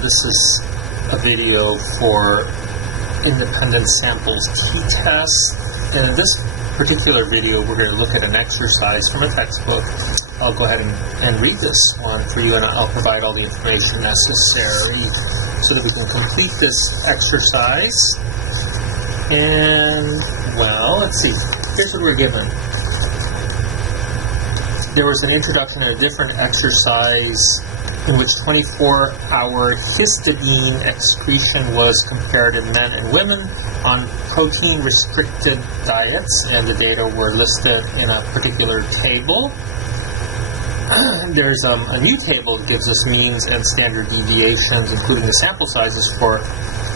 This is a video for independent samples t-test. And in this particular video, we're going to look at an exercise from a textbook. I'll go ahead and read this one for you, and I'll provide all the information necessary so that we can complete this exercise. And, well, let's see. Here's what we're given. There was an introduction and a different exercise in which 24-hour histidine excretion was compared in men and women on protein-restricted diets, and the data were listed in a particular table. There's a new table that gives us means and standard deviations, including the sample sizes for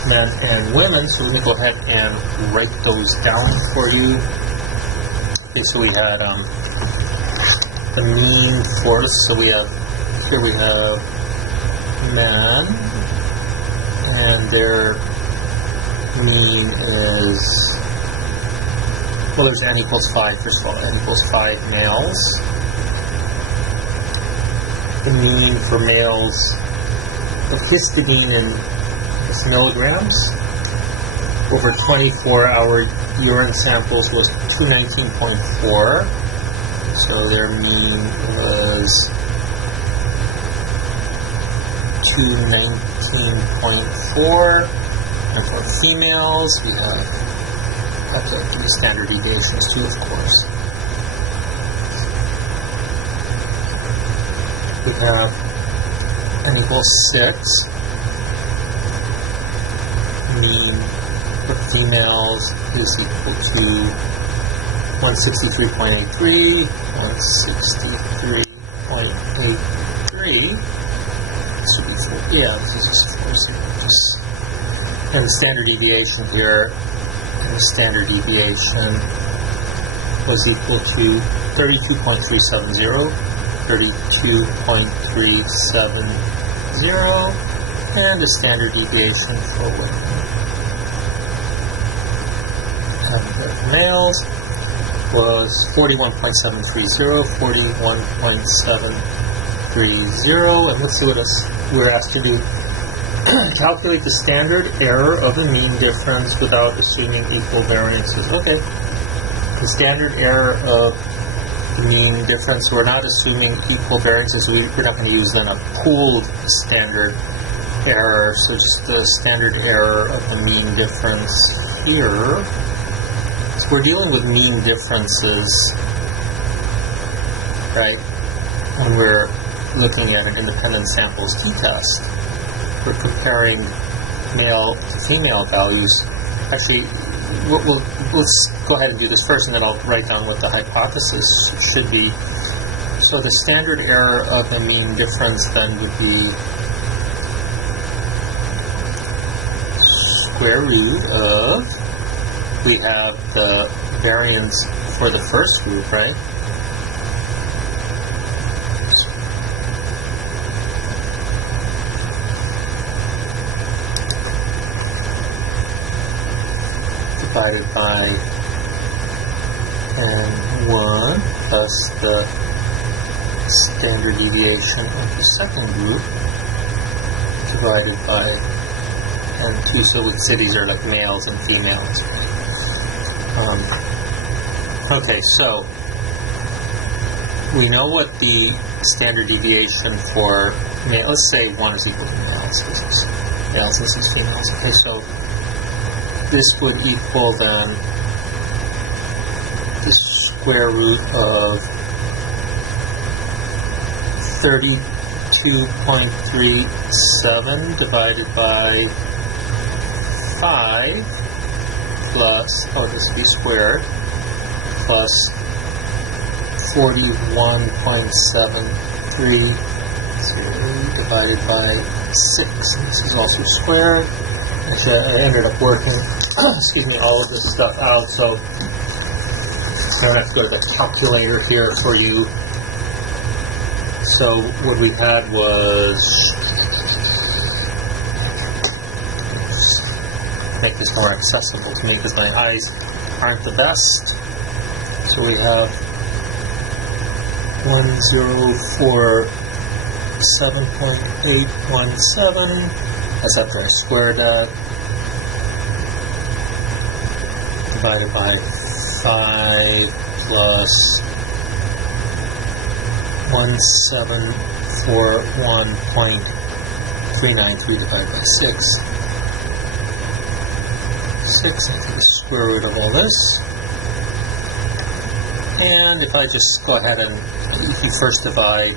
men and women. So let me go ahead and write those down for you. Okay, so we had the mean for us. So here we have men, and their mean is, well, there's n equals 5, first of all, n equals 5 males. The mean for males of histidine in milligrams over 24-hour urine samples was 219.4. So their mean was 219.4. And for females, we have to do standard deviations too, of course. We have n equals 6. Mean for females is equal to 163.83, 163.83. This would be 4. Yeah, this is just 4. And the standard deviation here, and the standard deviation was equal to 32.370, 32.370, and the standard deviation for women. And the males was 41.730, 41.730, and let's see what else we're asked to do. Calculate the standard error of a mean difference without assuming equal variances. Okay. The standard error of the mean difference, we're not assuming equal variances. We're not going to use then a pooled standard error, so just the standard error of the mean difference here. So we're dealing with mean differences, right, when we're looking at an independent samples t-test. We're comparing male to female values. Actually, let's go ahead and do this first, and then I'll write down what the hypothesis should be. So the standard error of the mean difference then would be square root of, we have the variance for the first group, right? Divided by n1 plus the standard deviation of the second group divided by n2. So we can say these are like males and females. Okay, so we know what the standard deviation for male, let's say 1 is equal to males. This is males, this is females. Okay, so this would equal then the square root of 32.37 divided by 5 plus, this would be squared, plus 41.73 divided by 6. This is also squared. Actually, I ended up working all of this stuff out, so I don't have to go to the calculator here for you. So what we had was, make this more accessible to me because my eyes aren't the best. So we have 1042 7.817. That's after I squared that. Divided by 5 plus 1741.393 divided by 6. 6, I take the square root of all this. And if I just go ahead and if you first divide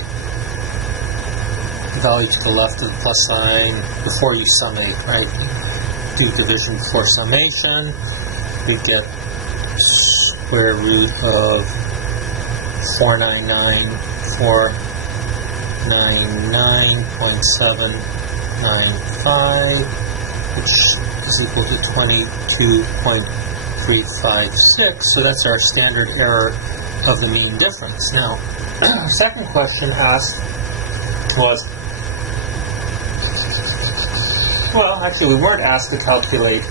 the value to the left of the plus sign before you summate, right? Do division before summation, we get square root of 499.795, which is equal to 22.356. So that's our standard error of the mean difference. Now, our second question asked was, well, actually we weren't asked to calculate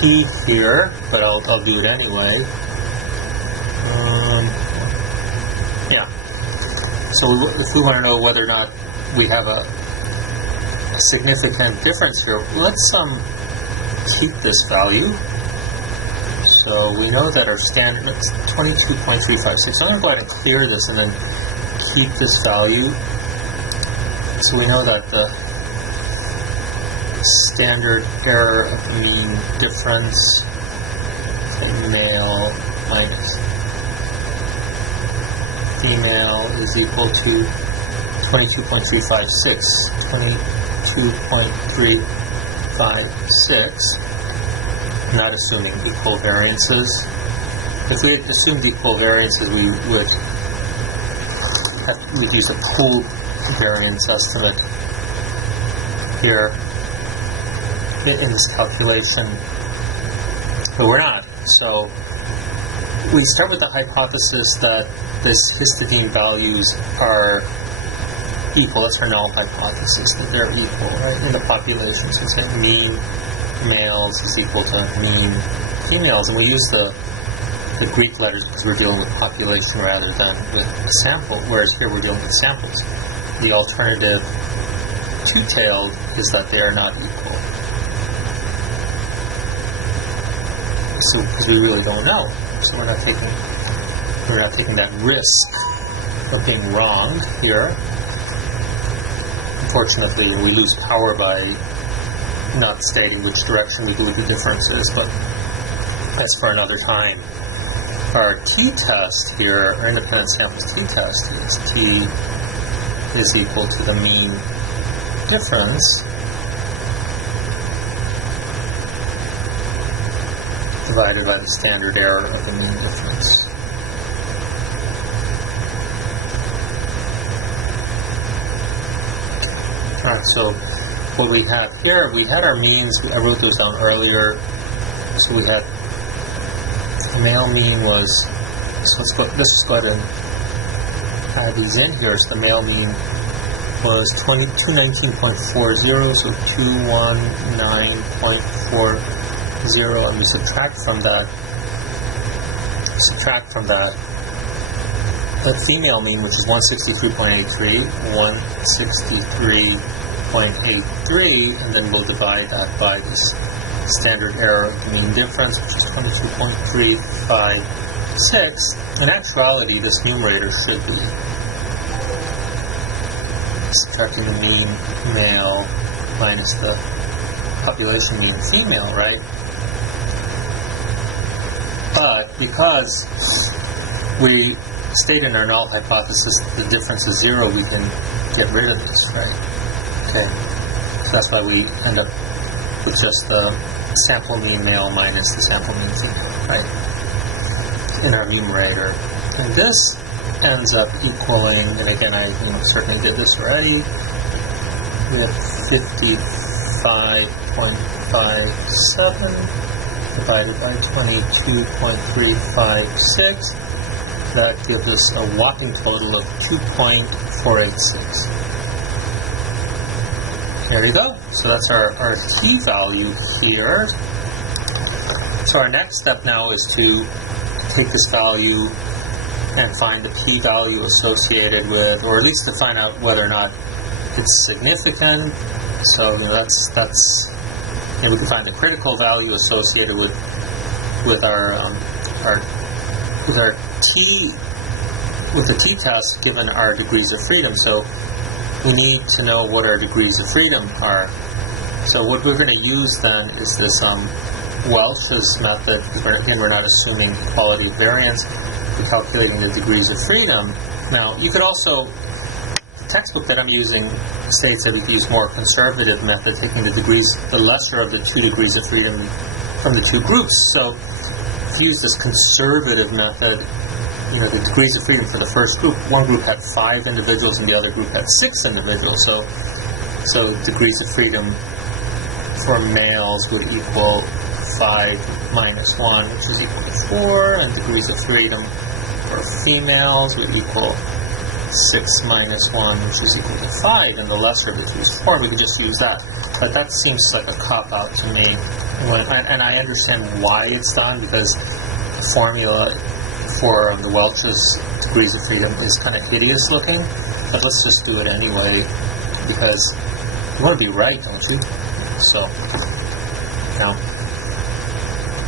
t here, but I'll do it anyway. Yeah. So if we want to know whether or not we have a significant difference here, let's keep this value. So we know that our standard is 22.356. I'm going to go ahead and clear this and then keep this value. So we know that the standard error of the mean difference, male minus female, is equal to 22.356. 22.356. Not assuming equal variances. If we had assumed equal variances, we'd use a pooled variance estimate here in this calculation, but we're not. So we start with the hypothesis that this histidine values are equal. That's our null hypothesis, that they're equal, right, in the population. So it's like mean males is equal to mean females, and we use the Greek letters because we're dealing with population rather than with a sample, whereas here we're dealing with samples. The alternative two-tailed is that they are not equal. So because we really don't know, so we're not taking that risk of being wronged here. Unfortunately, we lose power by not stating which direction we believe the difference is, but that's for another time. Our t-test here, our independent samples t-test, is t is equal to the mean difference divided by the standard error of the mean difference. Alright, so what we have here, we had our means, I wrote those down earlier. So we had, the male mean was, so let's just go ahead and add these in here. So the male mean was 219.40, so 219.40, and we subtract from that the female mean, which is 163.83, 163.83, and then we'll divide that by this standard error of the mean difference, which is 22.356. In actuality, this numerator should be subtracting the mean male minus the population mean female, right? But because we state in our null hypothesis that the difference is 0, we can get rid of this, right? Okay, so that's why we end up with just the sample mean male minus the sample mean female, right, in our numerator. And this ends up equaling, and again, I certainly did this already, we have 55.57 divided by 22.356. That gives us a whopping total of 2.486. There you go. So that's our t value here. So our next step now is to take this value and find the p-value associated with, or at least to find out whether or not it's significant. So that's and we can find the critical value associated with the t-test given our degrees of freedom. So we need to know what our degrees of freedom are. So what we're going to use then is this Welch's method, because we're not assuming quality of variance. We're calculating the degrees of freedom. Now, you could also, the textbook that I'm using states that we can use more conservative method, taking the lesser of the 2 degrees of freedom from the 2 groups. So if you use this conservative method, the degrees of freedom for the first group, one group had 5 individuals and the other group had 6 individuals. So degrees of freedom for males would equal 5 minus 1, which is equal to 4, and degrees of freedom for females would equal 6 minus 1, which is equal to 5, and the lesser of the 2 is 4. We could just use that. But that seems like a cop-out to me. And I understand why it's done, because the formula for the Welch's degrees of freedom is kind of hideous looking, but let's just do it anyway, because you want to be right, don't you? So, now,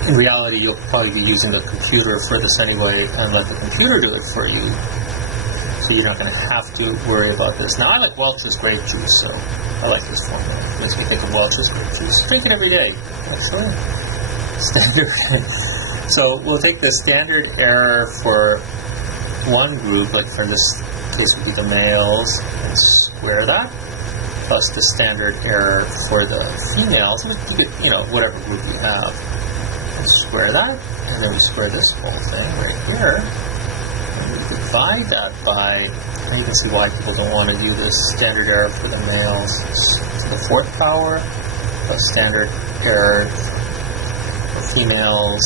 in reality, you'll probably be using the computer for this anyway, and let the computer do it for you, so you're not going to have to worry about this. Now, I like Welch's grape juice, so I like this formula. It makes me think of Welch's grape juice. Drink it every day, actually. Standard. So we'll take the standard error for one group, like for this case would be the males, and square that, plus the standard error for the females. You could, whatever group you have, and square that, and then we square this whole thing right here, and we divide that by, and you can see why people don't want to do this standard error for the males, to the 4th power, plus standard error for females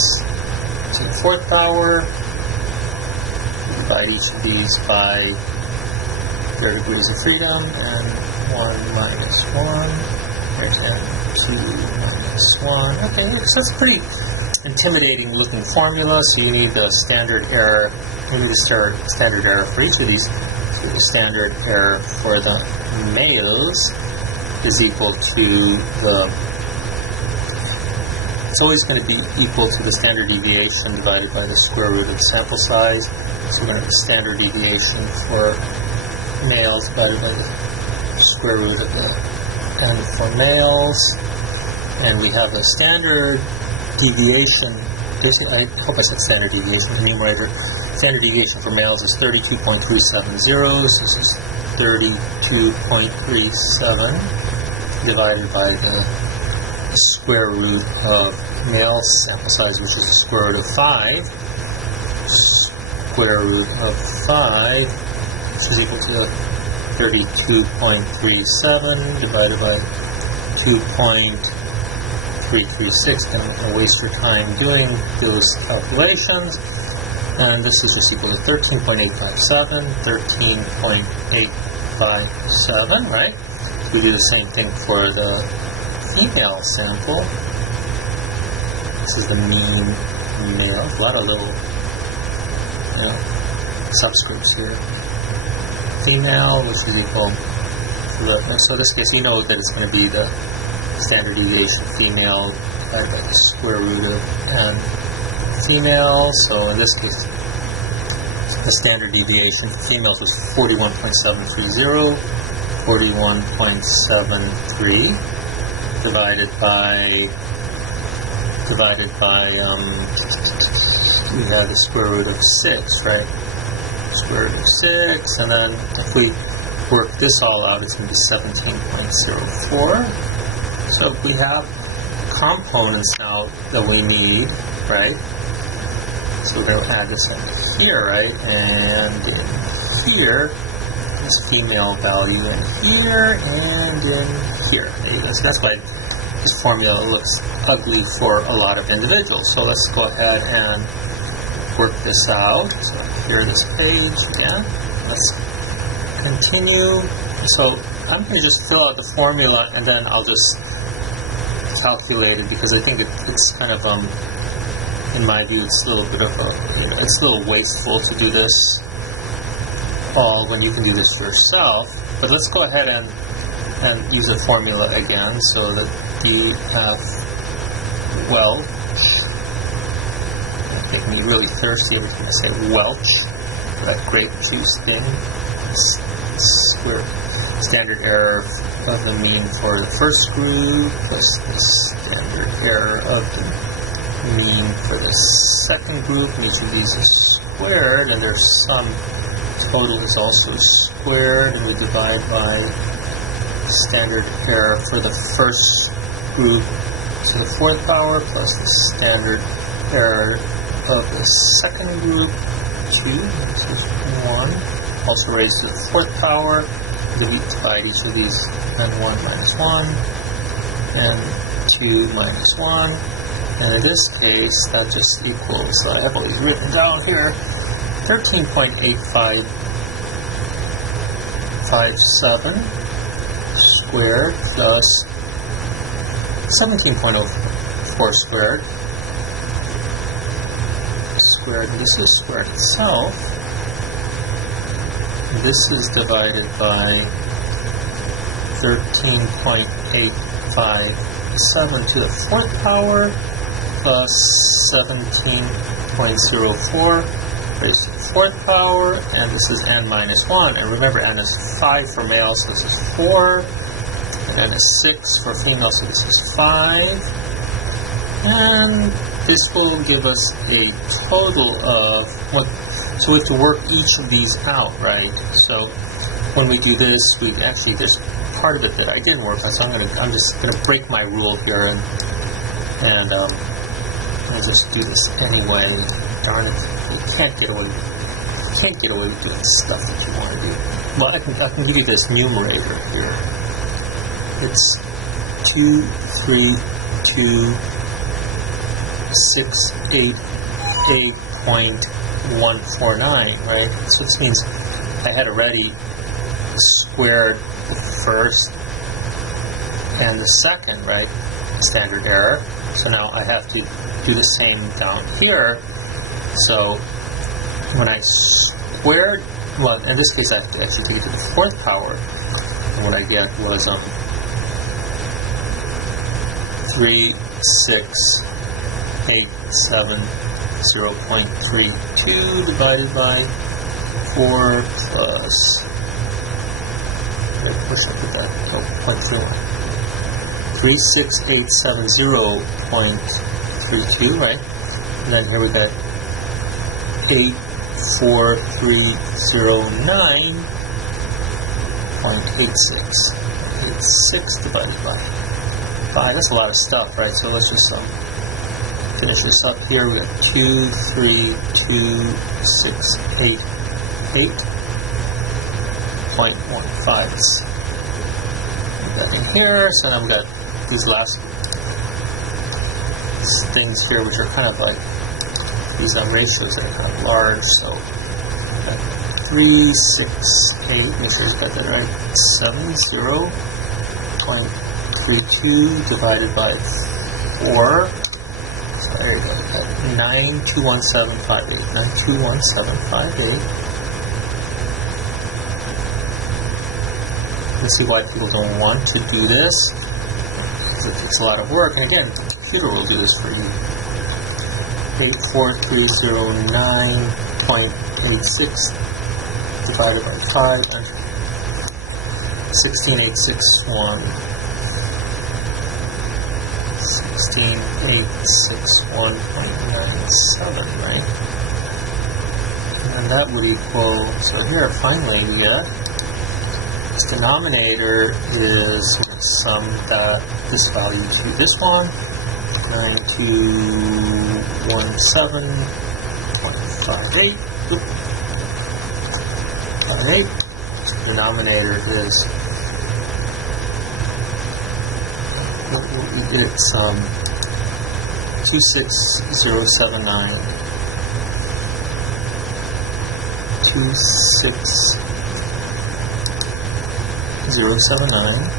to the 4th power. We divide each of these by their degrees of freedom, and 1 minus 1, right, and 2 minus 1. Okay, so that's a pretty intimidating looking formula, so you need the standard error. You need a standard error for each of these. So the standard error for the males is equal to it's always going to be equal to the standard deviation divided by the square root of the sample size. So we're going to have the standard deviation for males divided by the square root of the n for males. And we have a standard deviation. I hope I said standard deviation, the numerator. Standard deviation for males is 32.370. So this is 32.37 divided by the square root of male sample size, which is the square root of 5. Square root of 5, which is equal to 32.37 divided by 2.336. I'm not going to waste your time doing those calculations. And this is just equal to 13.857, 13.857, right? We do the same thing for the female sample. This is the mean male. A lot of little, subscripts here. Female, which is equal to the, so in this case, you know that it's going to be the standard deviation female divided by the square root of n female. So in this case, the standard deviation for females was 41.730, 41.73 divided by we have the square root of 6, right? Square root of 6, and then if we work this all out, it's going to be 17.04. So we have components now that we need, right? So we're going to add this in here, right? And in here, this female value in here and in here. So that's why this formula looks ugly for a lot of individuals. So let's go ahead and work this out. So here this page again. Let's continue. So I'm going to just fill out the formula and then I'll just calculate it, because I think it's kind of in my view, it's a little bit of a, it's a little wasteful to do this all when you can do this yourself. But let's go ahead and use a formula again, so that df Welch, make me really thirsty every time I say Welch, that grape juice thing, square standard error of the mean for the first group plus the standard error of the mean for the second group, and each of these is squared, and their sum total is also squared, and we divide by standard error for the first group to the fourth power plus the standard error of the second group, 2, this is 1, also raised to the fourth power. Divide each of these, and 1 minus 1, and 2 minus 1. And in this case, that just equals, I have all these written down here, 13.8557 squared plus 17.04 squared. And this is squared itself. This is divided by 13.857 to the fourth power plus 17.04 raised to the fourth power, and this is n minus 1. And remember, n is 5 for male, so this is 4. And n is 6 for female, so this is 5. And this will give us a total of what. So we have to work each of these out, right? So when we do this, we actually, there's part of it that I didn't work on, so I'm just gonna break my rule here and I'll just do this anyway. Darn it, you can't get away with doing stuff that you want to do. Well, I can give you this numerator here. It's 2, 3, 2, 6, 8, 8.149, right? So this means I had already squared the first and the second, right? Standard error. So now I have to do the same down here. So when I squared, well, in this case I have to actually take it to the fourth power. And what I get was 3, 6, 8, 7, 0.32 divided by 4 plus, where should I put that? Oh, 0.31. 36870.32, right? And then here we got 84309.86. 86 divided by 5. That's a lot of stuff, right? So let's just finish this up here. We got 2, 3, 2, 6, 8, 8.15. Put that in here. So now we've got these last things here, which are kind of like these ratios that are kind of large. So 3, 6, 8. Make sure you got that right. 70.32 divided by 4. There you go. 921758. 921758. Let's see why people don't want to do this. Because it takes a lot of work. And again, the computer will do this for you. 84309.86 divided by 5 and 16861. 16861.97, right? And that would equal, so here finally we get this denominator is sum that this value to this one, 9217.58. 58. So the denominator is it's 26079. 26079.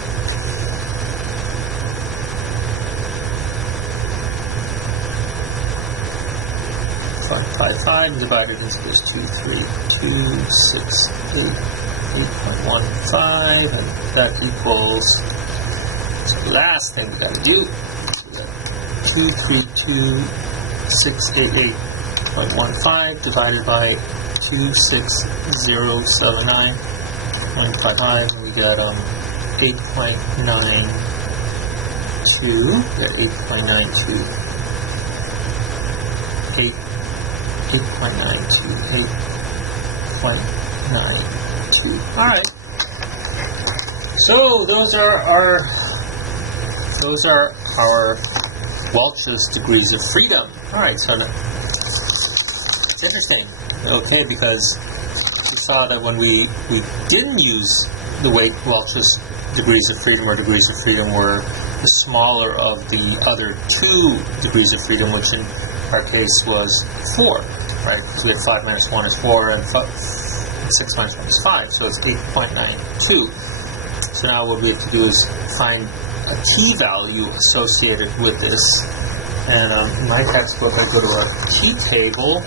8.55 divided into this 23268, 8.15, and that equals, so the last thing we got to do, 232,688.15 divided by 26079.55, and we get 8.92. We got 8.92. 8.92. All right. So those are our Welch's degrees of freedom. All right. So it's interesting. Okay, because we saw that when we didn't use the way Welch's degrees of freedom or degrees of freedom were the smaller of the other two degrees of freedom, which in our case was 4, right? So we had 5 minus 1 is 4, and 6 minus 1 is 5, so it's 8.92. So now what we have to do is find a t-value associated with this. And in my textbook, I go to a t-table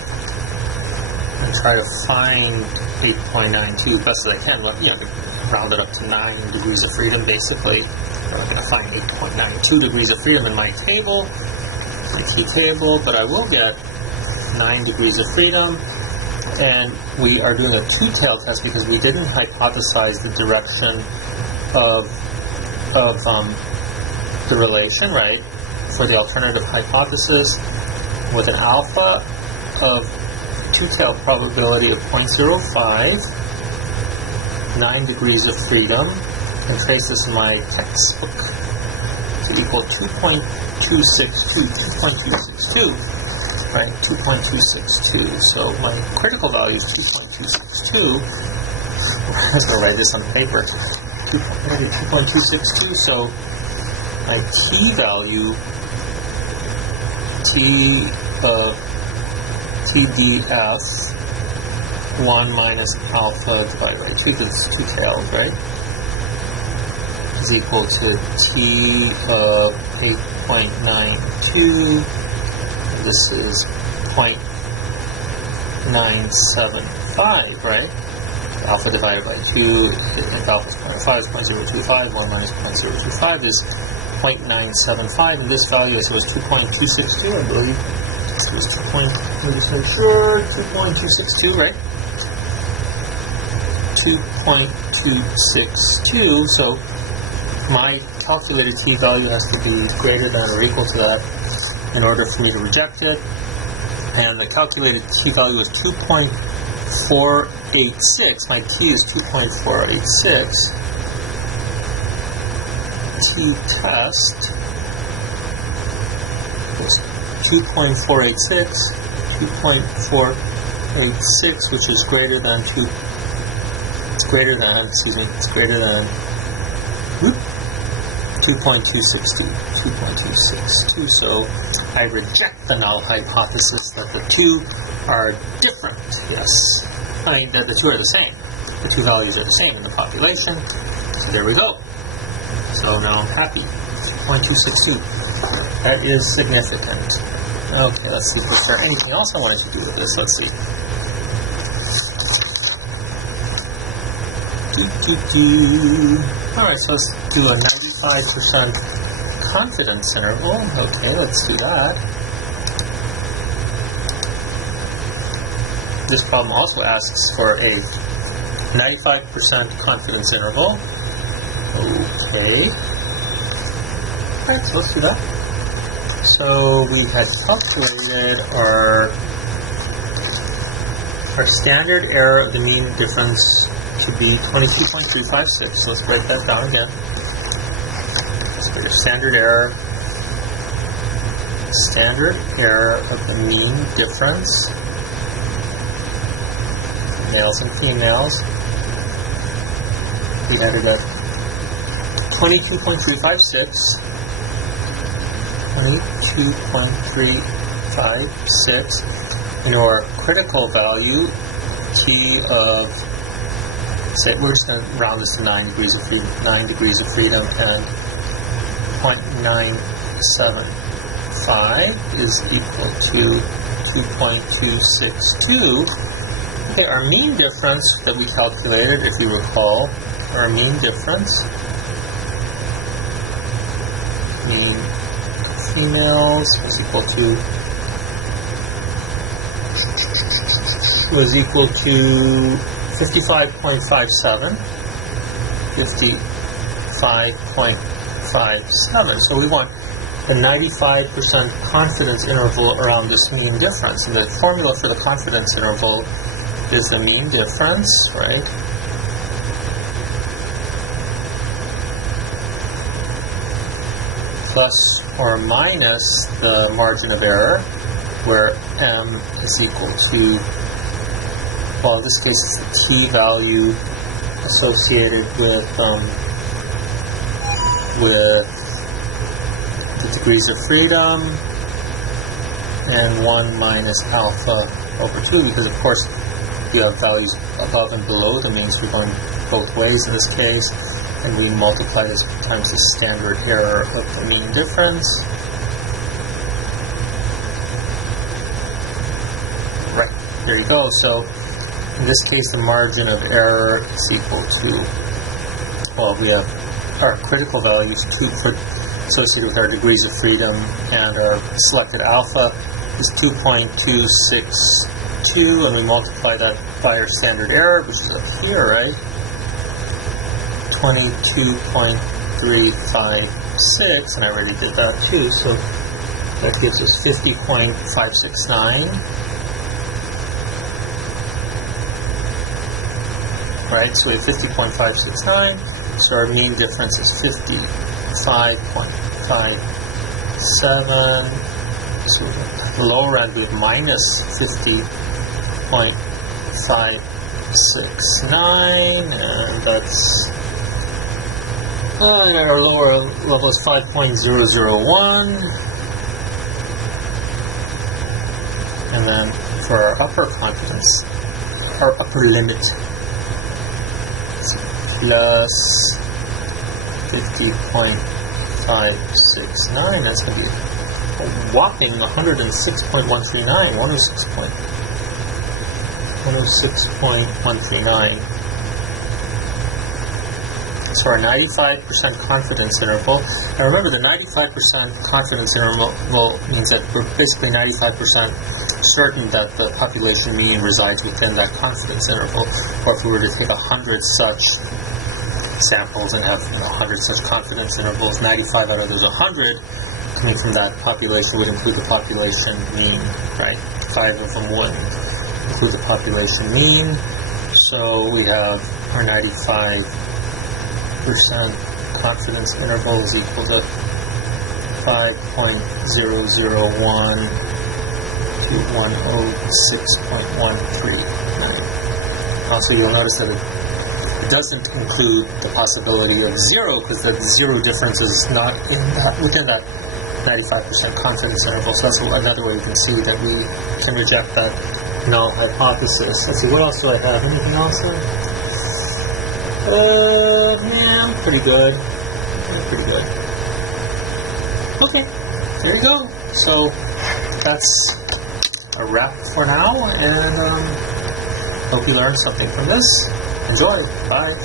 and try to find 8.92 best as I can. You know, round it up to 9 degrees of freedom, basically. I'm not going to find 8.92 degrees of freedom in my table, my t-table, but I will get 9 degrees of freedom. And we are doing a two-tailed test because we didn't hypothesize the direction of the relation, right? For the alternative hypothesis, with an alpha of two-tailed probability of 0.05, 9 degrees of freedom, and trace this in my textbook to equal 2.262, right? 2.262. So my critical value is 2.262. I'm going to write this on paper. 2.262. So my t-value, TDF, 1 minus alpha divided by 2, because it's two-tailed, right, is equal to t of 8.92. This is 0.975, right? Alpha divided by 2, if alpha is 0.5 is 0.025, 1 minus 0.025 is 0.975, and this value, so it was 2.262, I believe. So it was 2.262, right? 2.262, so my calculated t-value has to be greater than or equal to that in order for me to reject it. And the calculated t-value is 2.486. My t is 2.486. T-test is 2.486, 2.486, which is greater than 2.262. So I reject the null hypothesis that the two are different. Yes, I mean that the two are the same. The two values are the same in the population. So there we go. So now I'm happy. 2.262. That is significant. Okay, let's see if there's anything else I wanted to do with this. Let's see. Alright, so let's do a 95% confidence interval. Okay, let's do that. This problem also asks for a 95% confidence interval. Okay. Alright, so let's do that. So we had calculated our standard error of the mean difference to be 22.356. So let's write that down again. So your standard error of the mean difference, males and females, we had it at 22.356, 22.356, and our critical value, t of, say, we're just going to round this to 9 degrees of freedom, and 0.975 is equal to 2.262. Okay, our mean difference that we calculated, if you recall, our mean difference, mean females was equal to 55.57. 55.57. So we want a 95% confidence interval around this mean difference. And the formula for the confidence interval is the mean difference, right? Plus or minus the margin of error, where m is equal to, well, in this case it's the t-value associated with the degrees of freedom, and 1 minus alpha over 2, because of course you have values above and below the means. We're going both ways in this case, and we multiply this times the standard error of the mean difference. Right, there you go. So in this case, the margin of error is equal to, well, we have our critical values associated with our degrees of freedom, and our selected alpha is 2.262, and we multiply that by our standard error, which is up here, right? 22.356, and I already did that too, so that gives us 50.569. Right, so we have 50.569, so our mean difference is 55.57. So at the lower end we have minus 50.569, and that's our lower level is 5.001. And then for our upper confidence, our upper limit, plus 50.569, that's going to be a whopping 106.139, 106.139. So our 95% confidence interval, and remember the 95% confidence interval means that we're basically 95% certain that the population mean resides within that confidence interval. Or if we were to take 100 such samples and have 100 such confidence intervals, 95 out of those 100 coming from that population would include the population mean, right? 5 of them wouldn't include the population mean. So we have our 95% confidence interval is equal to 5.001 to 106.139. Also, you'll notice that it doesn't include the possibility of 0, because that 0 difference is not within that 95% confidence interval. So that's another way you can see that we can reject that null hypothesis. Let's see, what else do I have? Anything else? Yeah, pretty good. Pretty good. Okay, there you go. So that's a wrap for now, and hope you learned something from this. Enjoy. Bye.